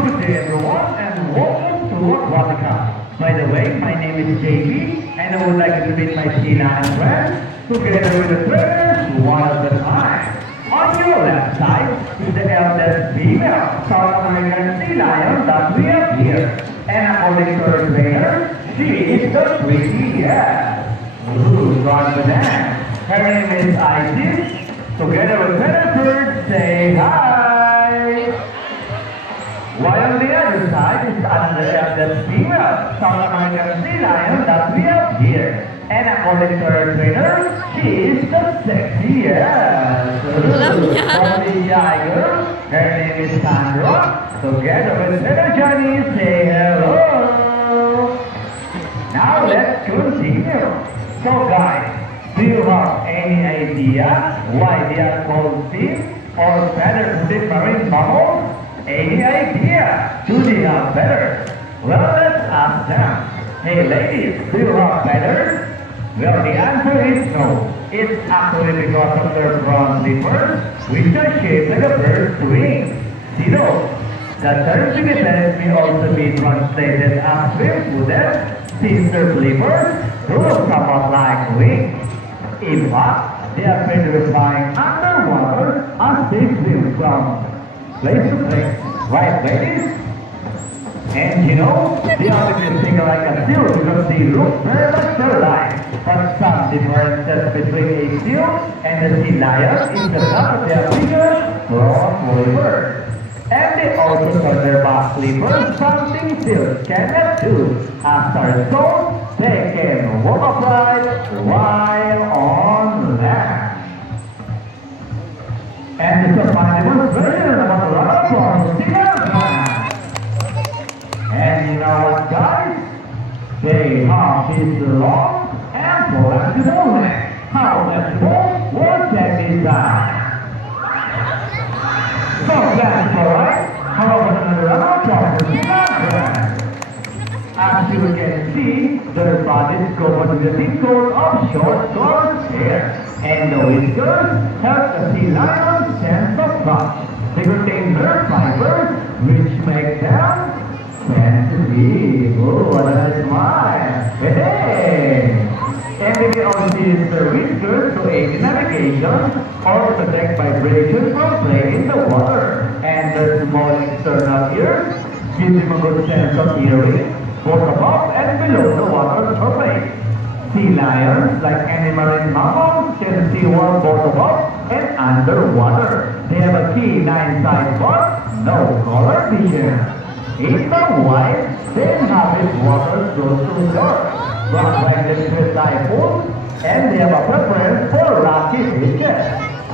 Good day everyone and welcome to Aquatica. By the way, my name is JB and I would like to meet my Tina and friends together with the trainers one at a time. On your left side is the eldest female South American sea lion that we have here. And according to her trainer, she is the prettiest. Who's on the dance? Her name is Isis. Together with Jennifer, say hi! While on the other side is another eldest female, South American sea lion that we have here. And according to her trainer, she is the sexiest. Alam niya. From the Tiger, her name is Sandra. Together with her Johnny, say hello. Now let's continue. So guys, do you have any idea why they are called fin or feather-footed marine mammals? Any idea? Do they have feathers? Well, let's ask them. Hey ladies, do you have feathers? Well, the answer is no. It's actually because of their front flippers, which are shaped like a bird's wings. See those? The term flippers may also be translated as swim-footed, since their flippers look somewhat like wings. In fact, they are made of flying underwater as they swim from place to place. Right, ladies? And you know, they often think like a seal because they look very much alike. But some differences between a seal and a sea lion is the fact that they are bigger, front flippers. And they also turn their back flippers, something seals cannot do. As a result, they can walk upright while on land. And it's a fine demonstration about a lot of problems in our land. And you know what, guys? They have this long and flexible neck. How flexible? We'll check this out. So that's alright. How about another round of problems in our land? As you can see, their bodies covered with a thick coat of short, coarse hair. And the whiskers help the sea lion's sense of touch. They contain nerve fibers, which make them fancy. Oh, what a nice smile. Hey! And they can also use their whiskers to aid in navigation or to protect vibrations from playing in the water. And their small external ears give them a good sense of hearing, both above and below the water surface. Sea lions, like any marine mammals, can see well both above and underwater. They have a keen nine-side but no color vision. In the wild, they inhabit waters close to shore, but like the swift typhoons, and they have a preference for rocky beaches.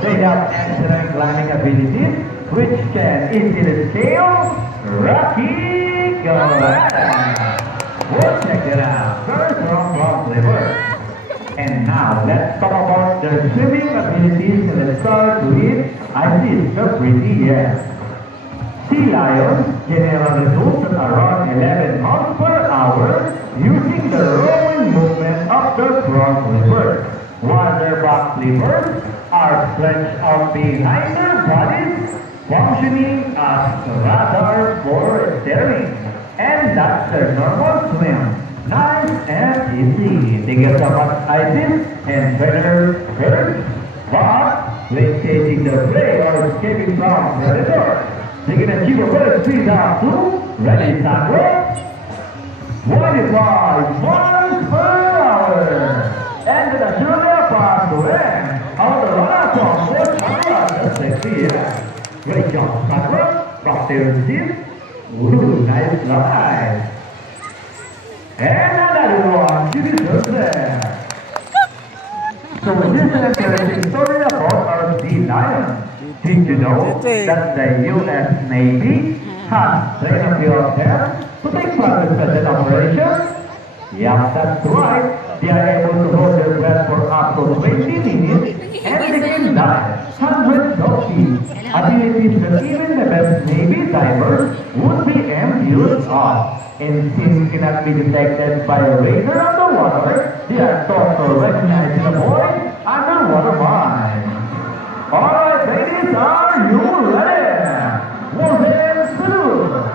They have excellent climbing abilities, which can easily scale rocky gardens. We'll check it out. First from liver. And now let's talk about their swimming abilities. Let's start with Isis, the prettiest. Sea lions generally move at around 11 miles per hour using the rowing movement of their front flippers, while their back flippers are stretched out behind their bodies, functioning as radar for steering. And that's their normal swim. Nice and easy. They get about Isis and better hurt, but when chasing the prey or escaping from predators, they can achieve a better speed up to ready Sandra 25 miles per hour. And the Australia pass to end. Out the last one for Sandra, the sexiest. Great job, Sandra. From there, this. Ooh, nice slide. And another one, she deserves that. So this is an interesting story about our sea lion. Did you know that the U.S. Navy has trained a few of them to take part in special operations? Yeah, that's right. They are able to hold their breath for up to 20 minutes and they can dive hundreds of feet. Abilities that even the best Navy divers would be envious of. And since cannot be detected by a radar on the water, they are taught to recognize and avoid underwater mines. Alright ladies, are you ready? 1, 2,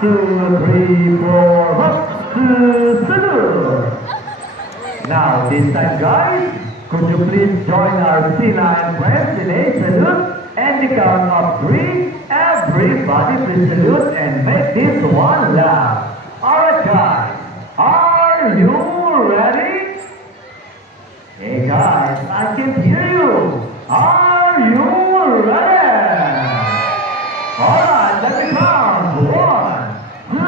2, 3, 4, up, to salute. Now, this time, guys, could you please join our C9 friends in a salute? And the count of 3, everybody please salute and make this one loud. Alright, guys, are you ready? Hey, guys, I can hear you. Are you ready? Alright, let me count. 1, 2,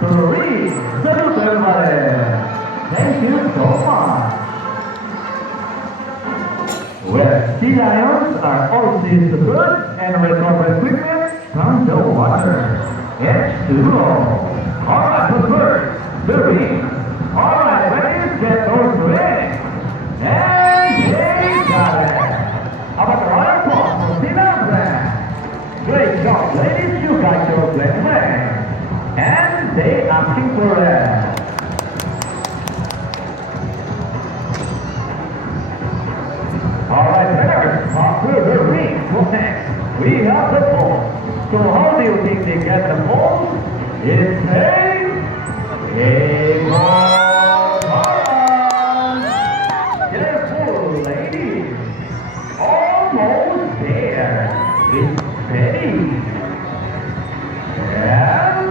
3. Salute, everybody. Thank you so much. Well, sea lions are also used to food and recover equipment from the water. H2O. Alright, but first, the ring. Alright, ladies, get those rings. And they got it. How about the round applause for sea lion brand? Great job, ladies, you got your black ring. And they asking for it. Alright, winners, after the ring for next, we have the ball. So how do you think they get the ball? It's a ball. Careful, ladies. Almost there. It's steady. And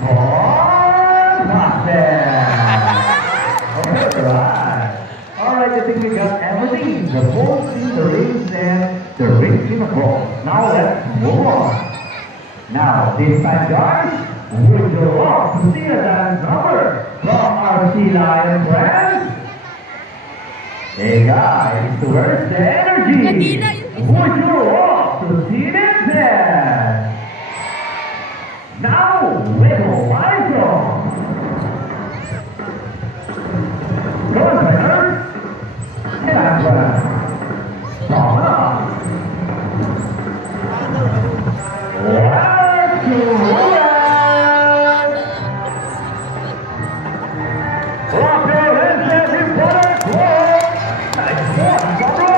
ball nothing. Alright. Alright, I think we got everything. The balls in the rings and the rings in the ball. Now let's move on. Now, this time, guys, would you love to see a dance number from our sea lion friends? Hey guys, where's the energy? Would you love to see them dance? Now, wiggle lights on. Come on, friends. Get out, friends. Come on. Let's go. Clap your hands, everybody. Nice one, Sandro.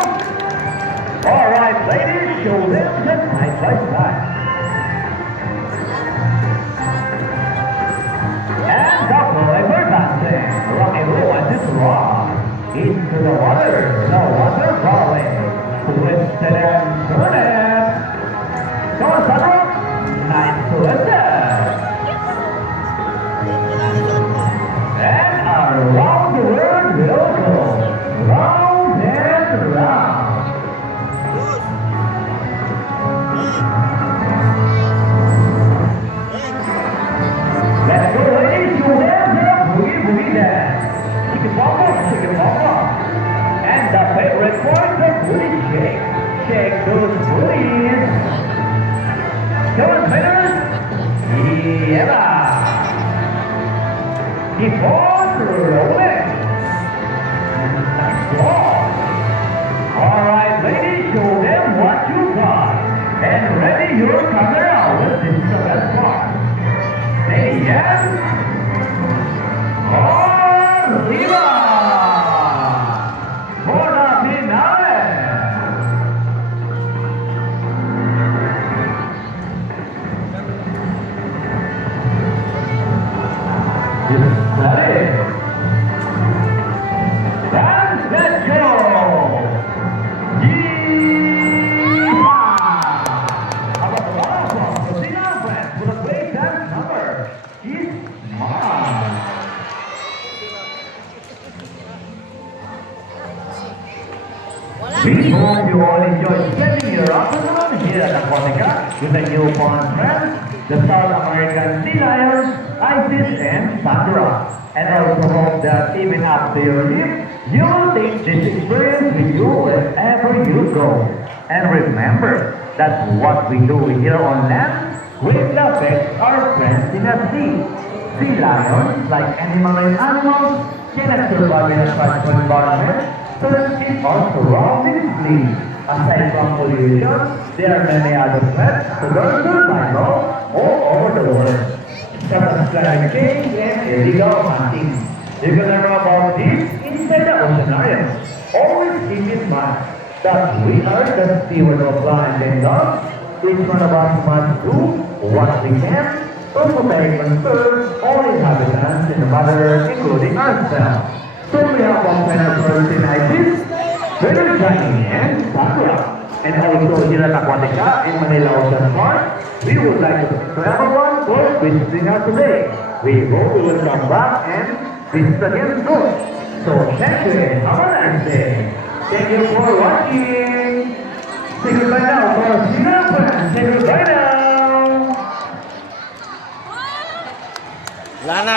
All right, ladies, show them the nice lifestyle. And couple ever dancing, rock and roll and this rock. Into the water falling. Twisted and turning. Come on, Sandro. Nice twisted. And around the world we'll go. Round and round. Let's go, ladies. You dance it up. Boogie, boogie dance. Chicken bumper. And the favorite part, the booty shake. Shake those booties. Come on, fighters. Yeah. Keep on rolling. Nice ball. All right, ladies, show them what you got. And ready your camera. This is the best part. Say yes. Arriba. For the finale. Ready? And let's go! Yeehaw! How about the round of applause for Sea Lion friends for the great dance number? It's mine. We hope you all enjoyed spending your afternoon here at Aquatica with the newborn friends, the South American Sea Lions, Isis and Sandra. And I also hope that even after you leave, you will take this experience with you wherever you go. And remember that what we do here on land will affect our friends in the sea. Sea lions, like any marine animals, cannot survive in a stressful environment, so let's keep on surroundings clean. Aside from pollution, there are many other threats to their survival all over the world, such as climate change and illegal hunting. You can learn about this inside the oceanarium. Always keep in mind that we are the steward of land and love. Each one of us must do what we can Occupying one-third all inhabitants in the mother, including ourselves. So we have one final personalities, Brother Johnny and Sakura. And also here at Aquatica in Manila Ocean Park, we would like to thank everyone for visiting us today. We hope you will come back and visit again soon. So thank you and have a nice day. Thank you for watching. Say goodbye now for Singapore. Say goodbye now. Wala na.